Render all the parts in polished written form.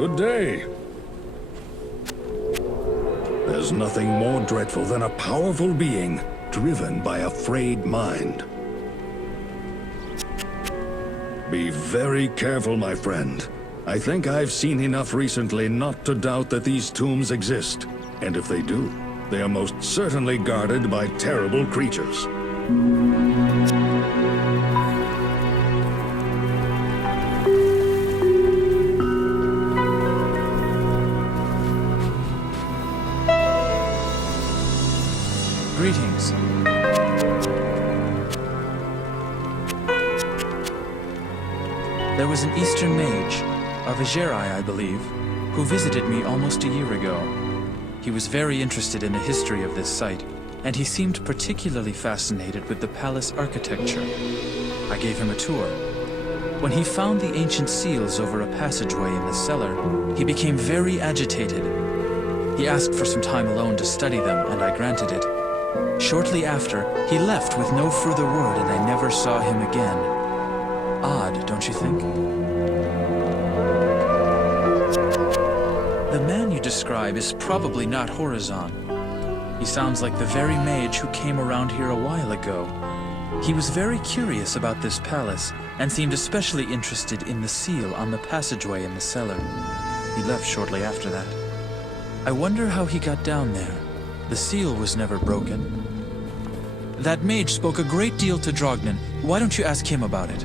Good day. There's nothing more dreadful than a powerful being driven by a frayed mind. Be very careful, my friend. I think I've seen enough recently not to doubt that these tombs exist. And if they do, they are most certainly guarded by terrible creatures. Greetings. There was an Eastern mage, a Vigerai, I believe, who visited me almost a year ago. He was very interested in the history of this site, and he seemed particularly fascinated with the palace architecture. I gave him a tour. When he found the ancient seals over a passageway in the cellar, he became very agitated. He asked for some time alone to study them, and I granted it. Shortly after, he left with no further word, and I never saw him again. Odd, don't you think? The man you describe is probably not Horizon. He sounds like the very mage who came around here a while ago. He was very curious about this palace, and seemed especially interested in the seal on the passageway in the cellar. He left shortly after that. I wonder how he got down there. The seal was never broken. That mage spoke a great deal to Drognan. Why don't you ask him about it?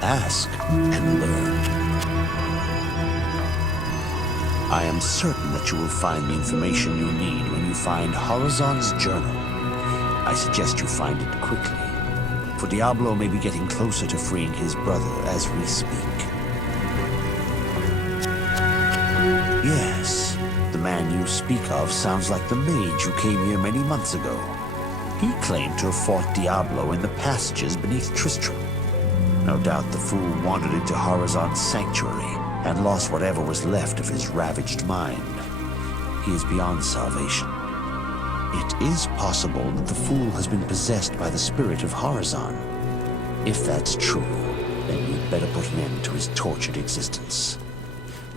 Ask and learn. I am certain that you will find the information you need when you find Horizon's journal. I suggest you find it quickly, for Diablo may be getting closer to freeing his brother as we speak. Yes, the man you speak of sounds like the mage who came here many months ago. He claimed to have fought Diablo in the passages beneath Tristram. No doubt the fool wandered into Horizon's sanctuary and lost whatever was left of his ravaged mind. He is beyond salvation. It is possible that the fool has been possessed by the spirit of Horizon. If that's true, then you'd better put an end to his tortured existence.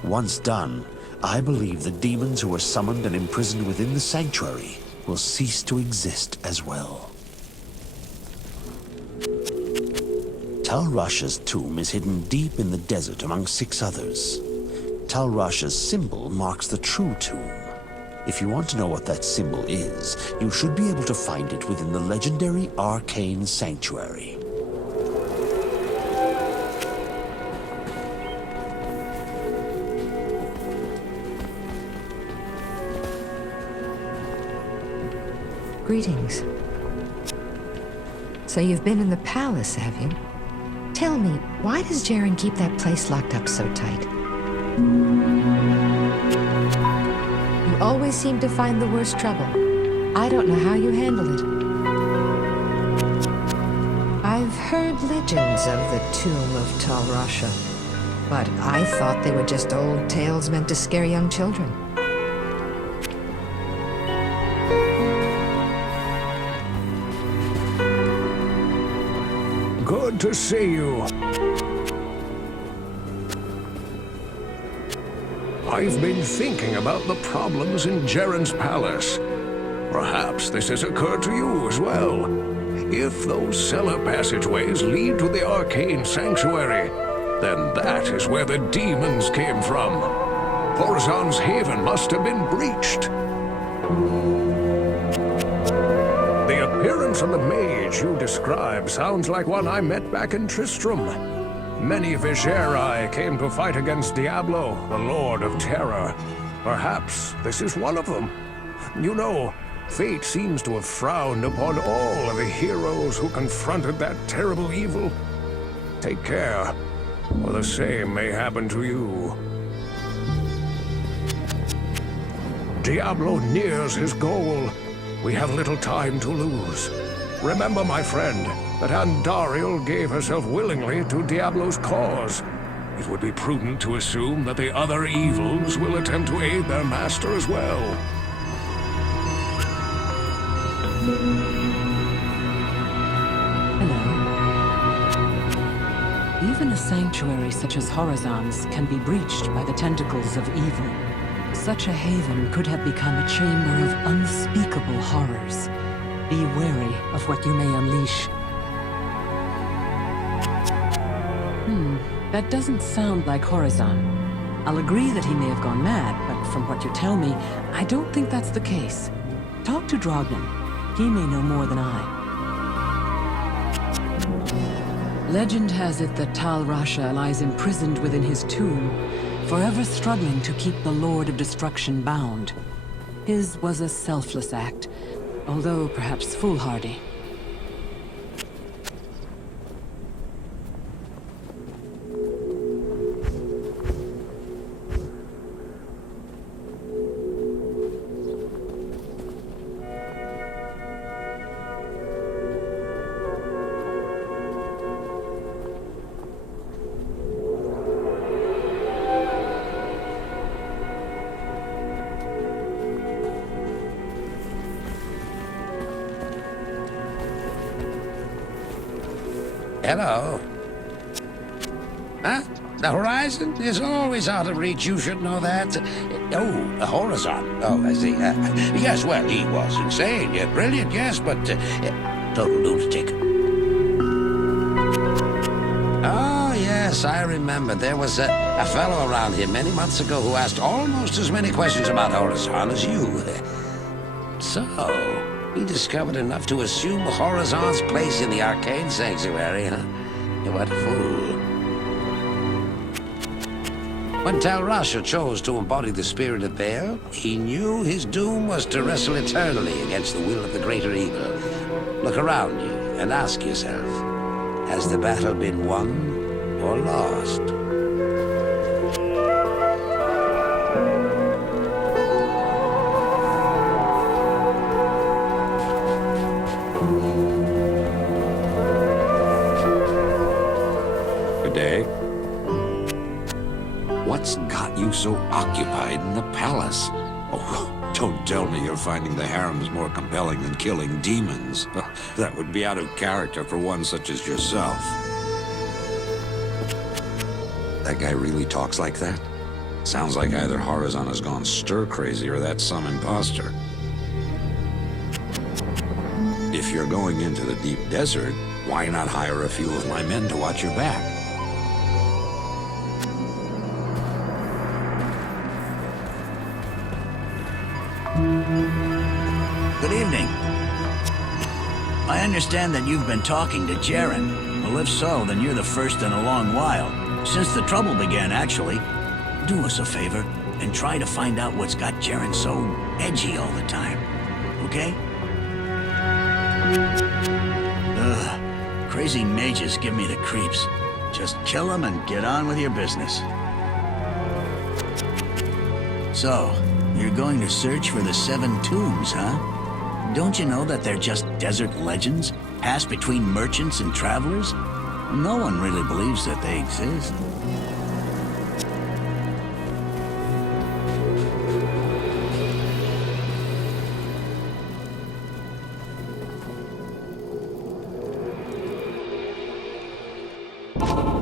Once done, I believe the demons who were summoned and imprisoned within the sanctuary will cease to exist as well. Talrasha's tomb is hidden deep in the desert among 6 others. Talrasha's symbol marks the true tomb. If you want to know what that symbol is, you should be able to find it within the legendary Arcane Sanctuary. Greetings. So you've been in the palace, have you? Tell me, why does Jaren keep that place locked up so tight? You always seem to find the worst trouble. I don't know how you handle it. I've heard legends of the tomb of Talrasha, but I thought they were just old tales meant to scare young children. Good to see you. I've been thinking about the problems in Jaren's palace. Perhaps this has occurred to you as well. If those cellar passageways lead to the Arcane Sanctuary, then that is where the demons came from. Horizon's haven must have been breached. The appearance of the mage you describe sounds like one I met back in Tristram. Many Vigerai came to fight against Diablo, the Lord of Terror. Perhaps this is one of them. You know, fate seems to have frowned upon all of the heroes who confronted that terrible evil. Take care, or the same may happen to you. Diablo nears his goal. We have little time to lose. Remember, my friend, that Andariel gave herself willingly to Diablo's cause. It would be prudent to assume that the other evils will attempt to aid their master as well. Hello. Even a sanctuary such as Horizon's can be breached by the tentacles of evil. Such a haven could have become a chamber of unspeakable horrors. Be wary of what you may unleash. That doesn't sound like Horizon. I'll agree that he may have gone mad, but from what you tell me, I don't think that's the case. Talk to Drognin. He may know more than I. Legend has it that Tal Rasha lies imprisoned within his tomb, forever struggling to keep the Lord of Destruction bound. His was a selfless act, although perhaps foolhardy. Hello. Huh? The horizon is always out of reach. You should know that. Oh, a horizon. Oh, I see. Yes, well, he was insane. Yeah, brilliant, yes, but total lunatic. Oh, yes, I remember. There was a fellow around here many months ago who asked almost as many questions about Horizon as you. So, he discovered enough to assume Horizon's place in the arcane sanctuary, huh? What a fool. When Tal Rasha chose to embody the spirit of Baal, he knew his doom was to wrestle eternally against the will of the greater evil. Look around you and ask yourself, has the battle been won or lost? What's got you so occupied in the palace? Oh, don't tell me you're finding the harems more compelling than killing demons. That would be out of character for one such as yourself. That guy really talks like that? Sounds like either Horizon has gone stir-crazy or that's some imposter. If you're going into the deep desert, why not hire a few of my men to watch your back? Good evening. I understand that you've been talking to Jaren. Well, if so, then you're the first in a long while. Since the trouble began, actually. Do us a favor and try to find out what's got Jaren so edgy all the time. Okay? Ugh. Crazy mages give me the creeps. Just kill them and get on with your business. So, you're going to search for the 7 tombs, huh? Don't you know that they're just desert legends, passed between merchants and travelers? No one really believes that they exist.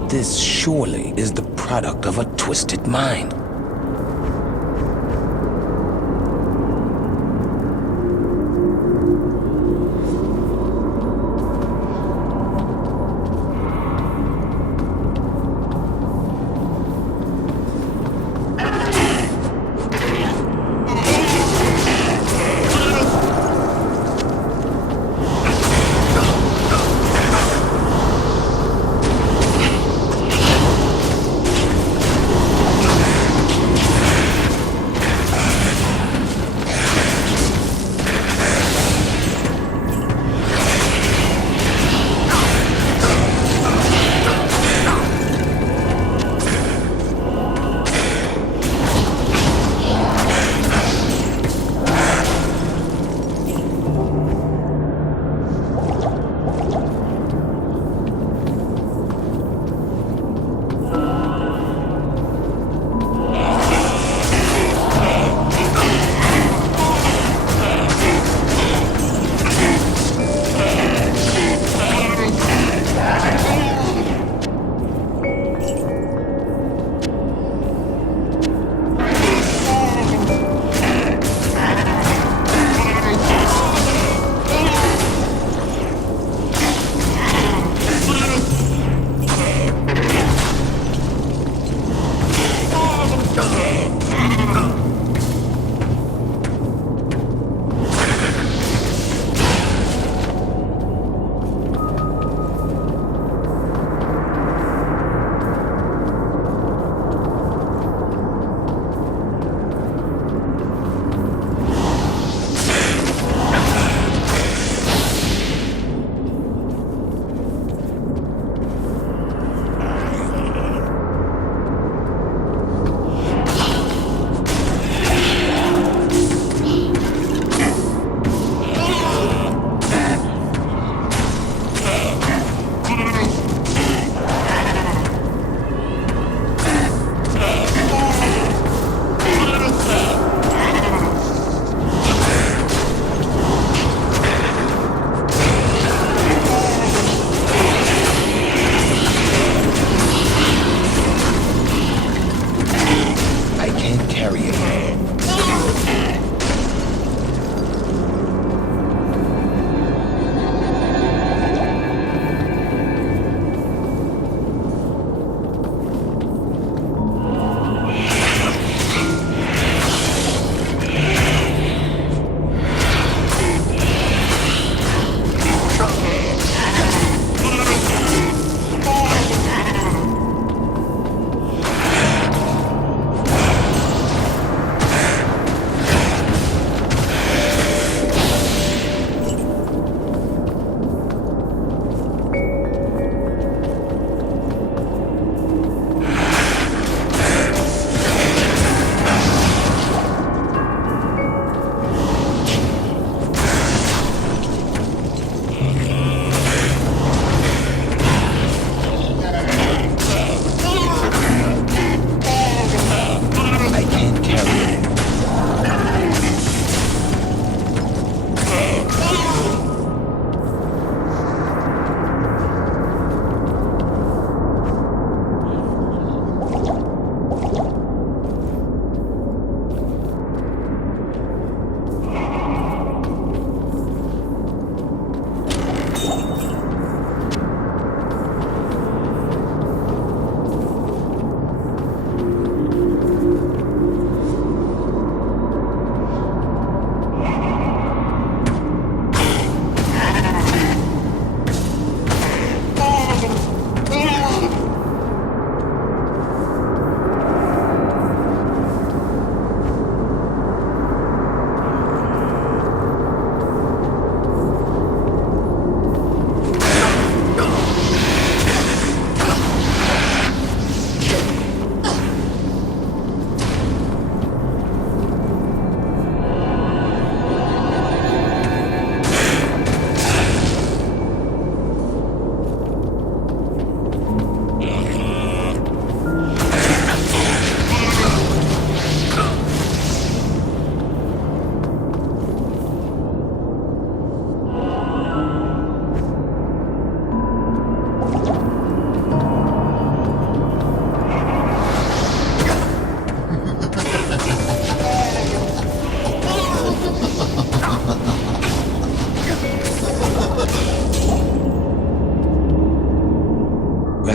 This surely is the product of a twisted mind.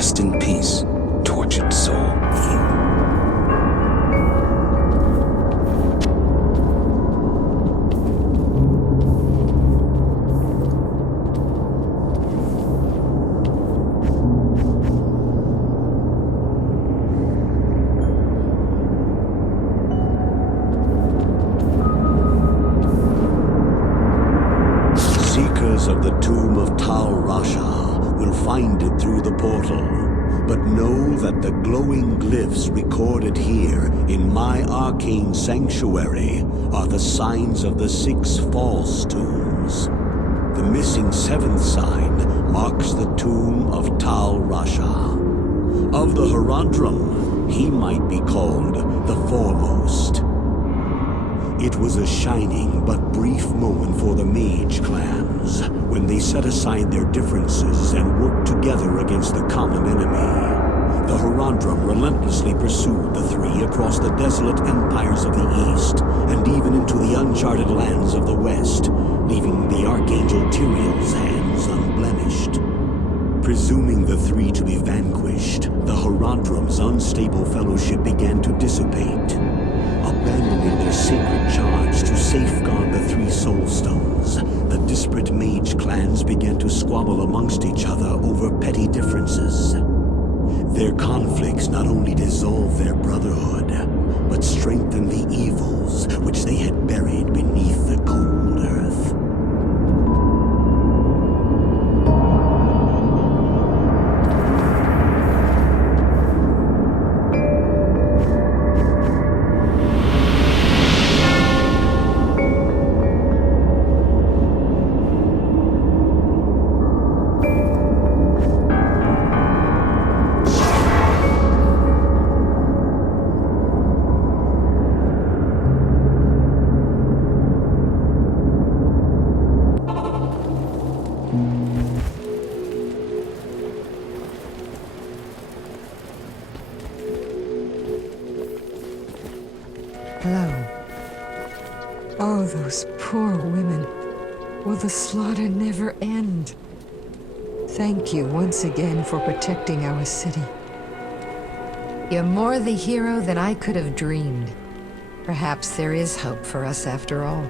Rest in peace, tortured soul. Seekers of the tomb of Tal Rasha will find it through the portal, but know that the glowing glyphs recorded here in my arcane sanctuary are the signs of the 6 false tombs. The missing 7th sign marks the tomb of Tal Rasha. Of the Herodrum, he might be called the foremost. It was a shining but brief moment for the mage clans when they set aside their differences and worked together against the common enemy. The Herodrum relentlessly pursued the 3 across the desolate empires of the east and even into the uncharted lands of the west, leaving the Archangel Tyrael's hands unblemished. Presuming the 3 to be vanquished, the Herodrum's unstable fellowship began to dissipate. Abandoning their sacred charge to safeguard the 3 soul stones, the disparate mage clans began to squabble amongst each other over petty differences. Their conflicts not only dissolved their brotherhood, but strengthened the evils which they had buried beneath the cold earth. Hello. Oh, those poor women. Will the slaughter never end? Thank you once again for protecting our city. You're more the hero than I could have dreamed. Perhaps there is hope for us after all.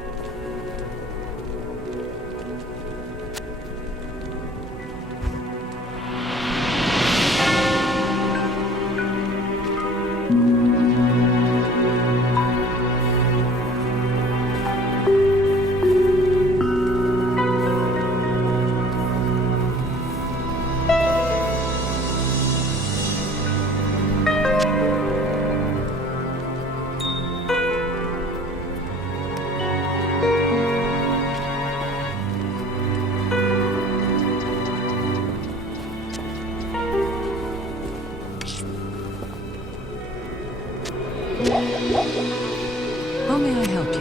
How may I help you?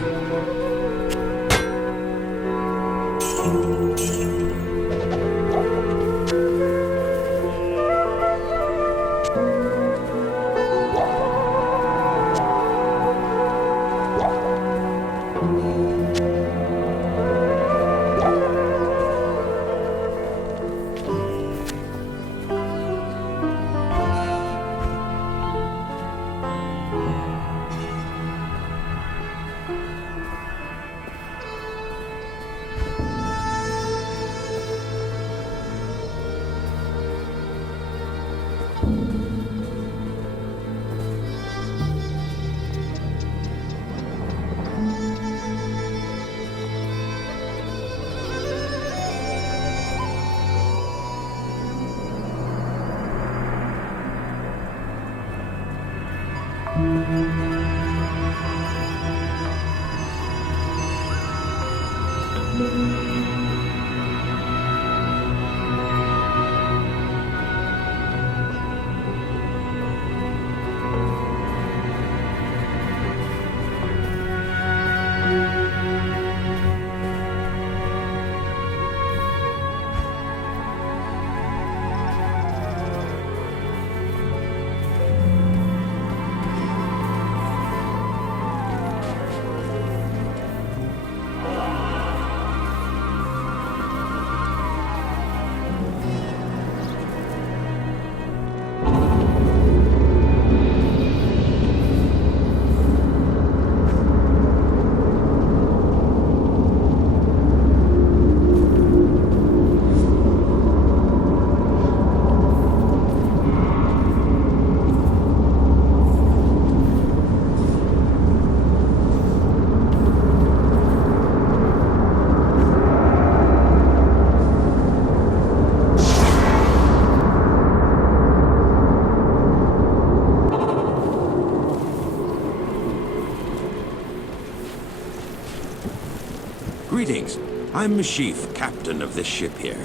Greetings. I'm Mashif, captain of this ship here.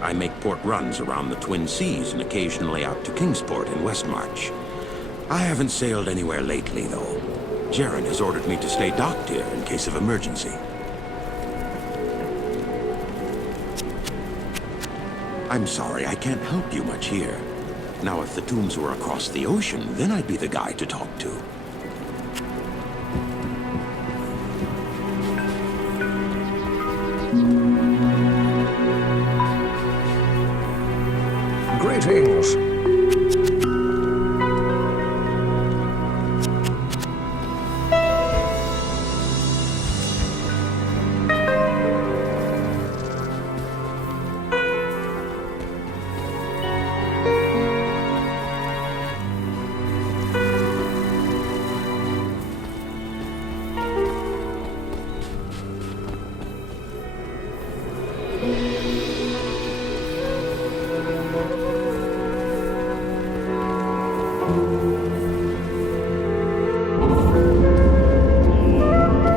I make port runs around the Twin Seas and occasionally out to Kingsport in Westmarch. I haven't sailed anywhere lately, though. Jaren has ordered me to stay docked here in case of emergency. I'm sorry, I can't help you much here. Now, if the tombs were across the ocean, then I'd be the guy to talk to. Greetings.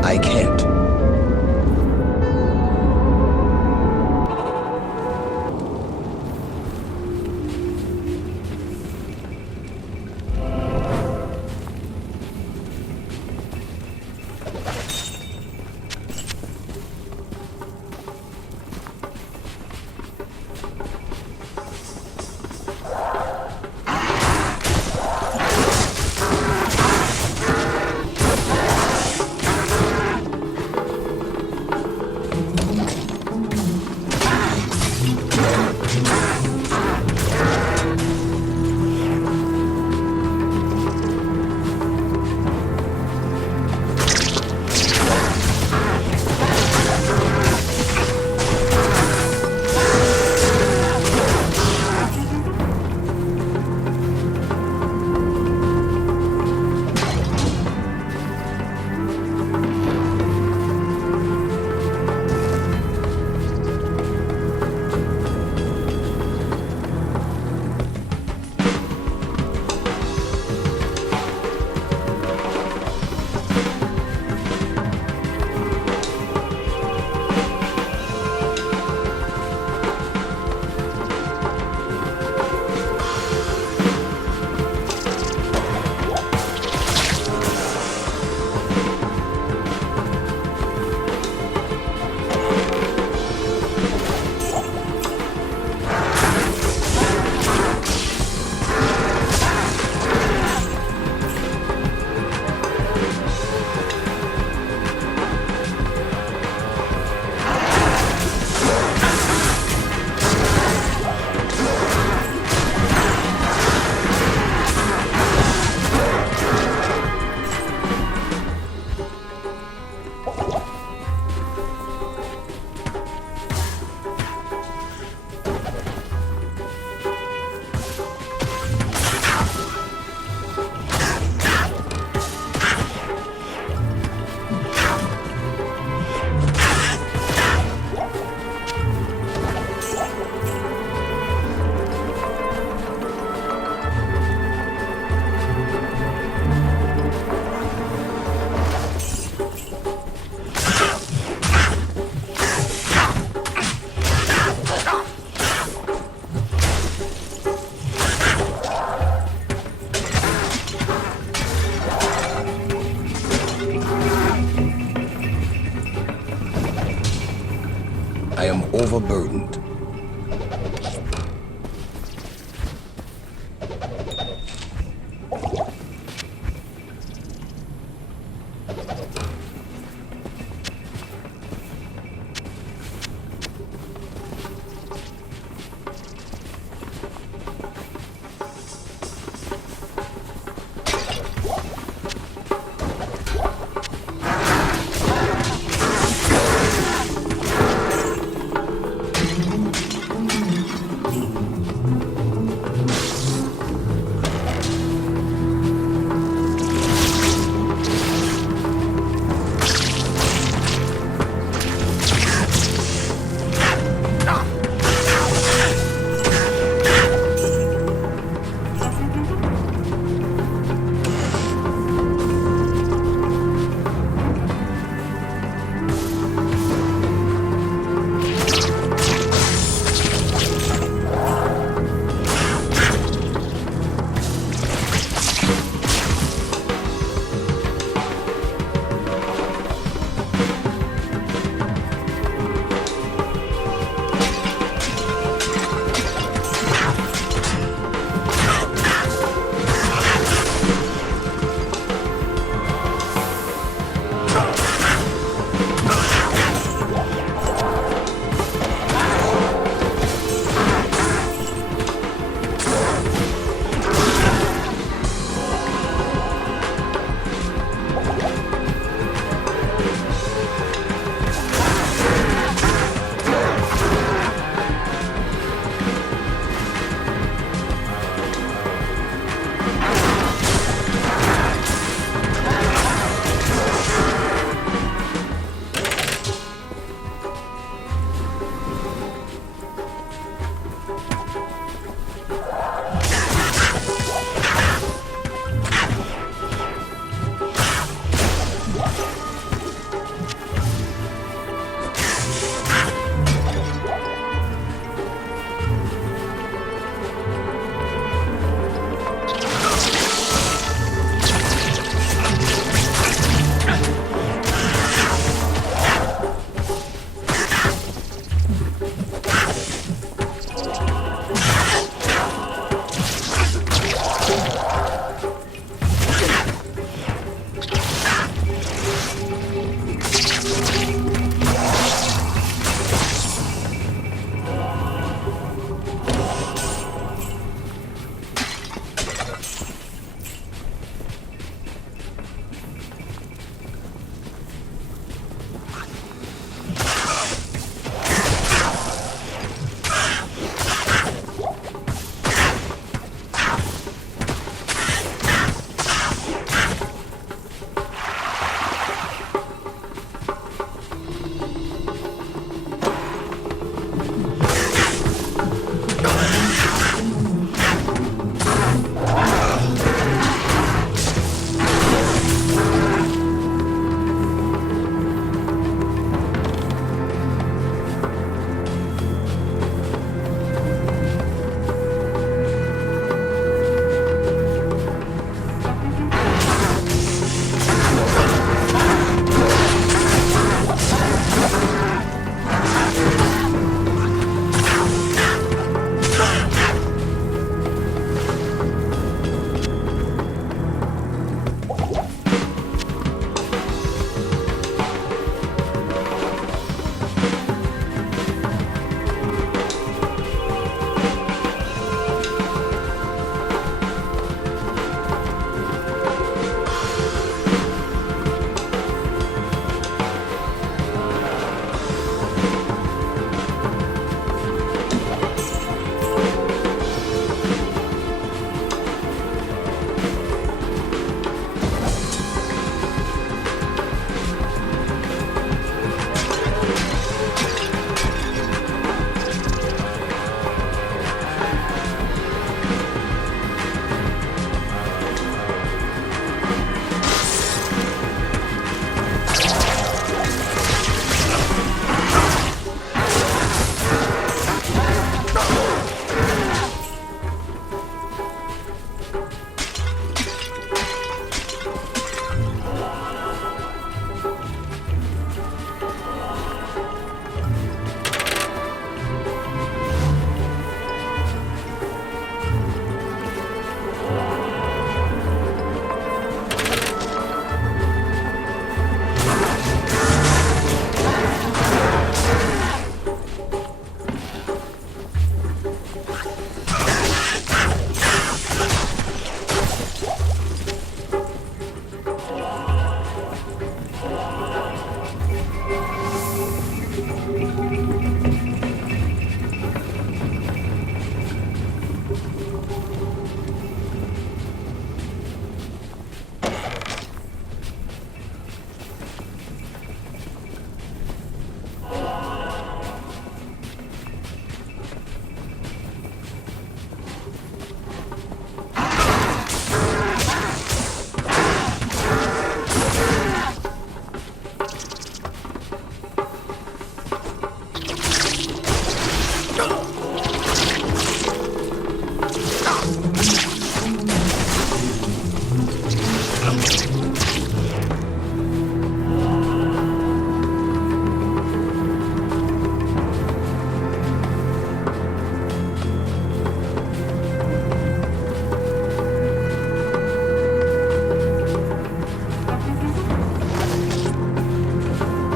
I can't.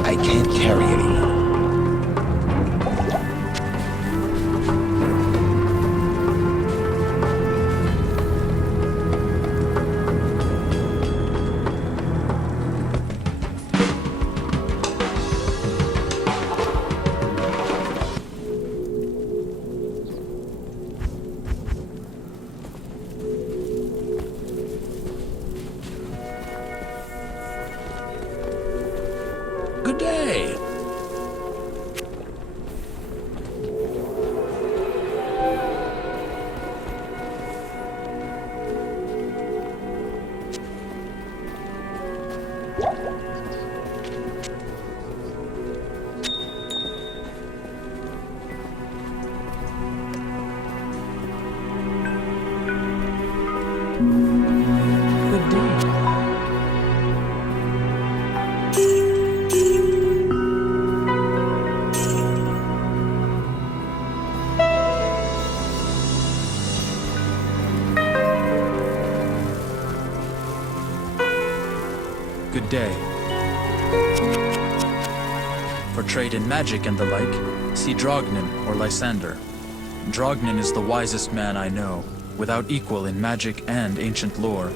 I can't carry anymore. Good day. Good day. Good day. For trade in magic and the like, see Drognin or Lysander. Drognin is the wisest man I know, without equal in magic and ancient lore.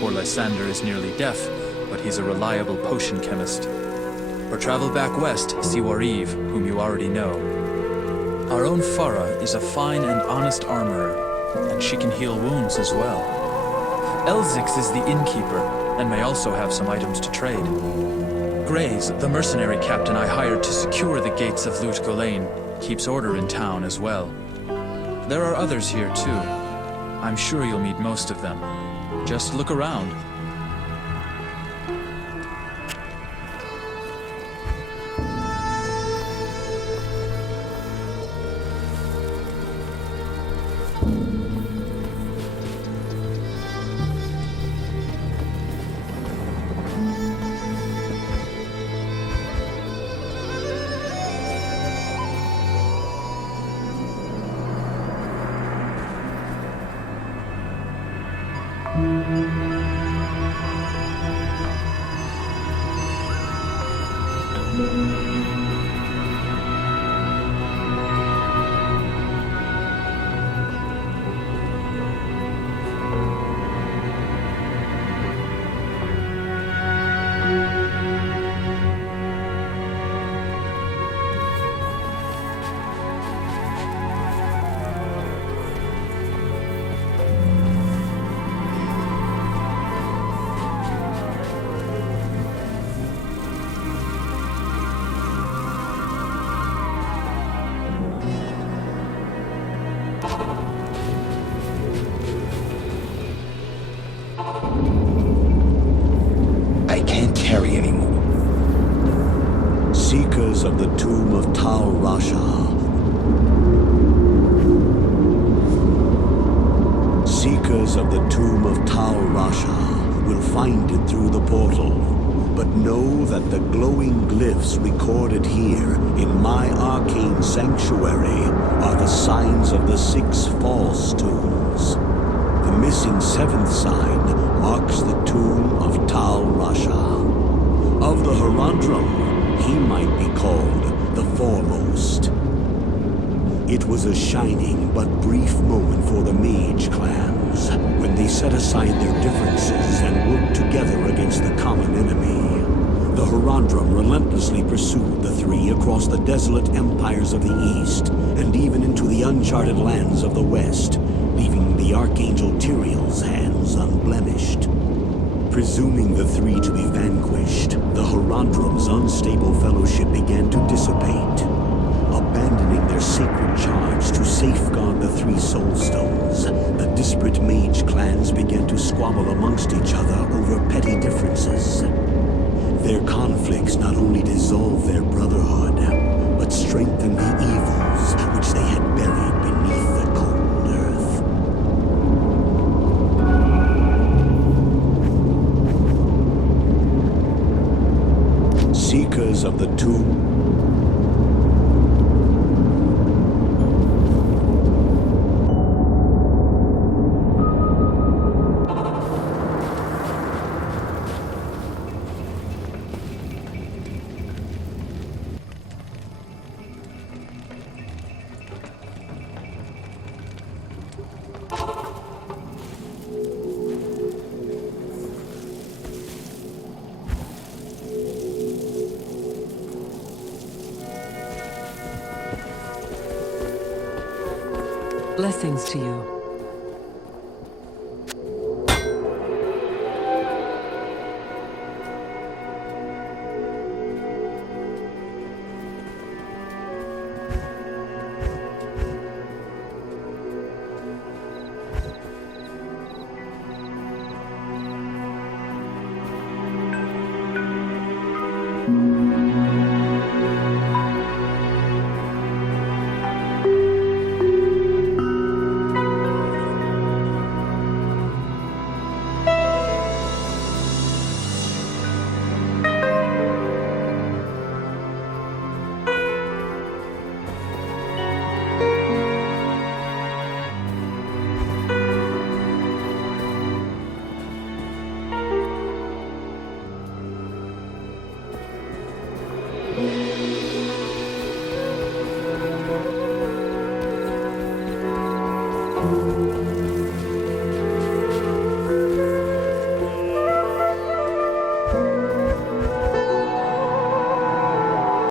Poor Lysander is nearly deaf, but he's a reliable potion chemist. For travel back west, see Wariv, whom you already know. Our own Farah is a fine and honest armorer, and she can heal wounds as well. Elzix is the innkeeper, and may also have some items to trade. Grays, the mercenary captain I hired to secure the gates of Lut Gholein, keeps order in town as well. There are others here too. I'm sure you'll meet most of them. Just look around. I can't carry anymore. Seekers of the tomb of Tal Rasha. Seekers of the tomb of Tal Rasha will find it through the portal. But know that the glowing glyphs recorded here in my arcane sanctuary are the signs of the 6 false tombs. The missing 7th sign marks the tomb of Tal Rasha. Of the Herodrum, he might be called the foremost. It was a shining but brief moment for the mage clans when they set aside their differences and worked together against the common enemy. The Herondrum relentlessly pursued the three across the desolate empires of the East and even into the uncharted lands of the West, leaving the Archangel Tyrael's hands unblemished. Presuming the three to be vanquished, the Herondrum's unstable fellowship began to dissipate. Abandoning their sacred charge to safeguard the three soul stones, the disparate mage clans began to squabble amongst each other over petty differences. Their conflicts not only dissolved their brotherhood, but strengthened the evils which they had buried beneath the cold earth. Seekers of the tomb. Blessings to you.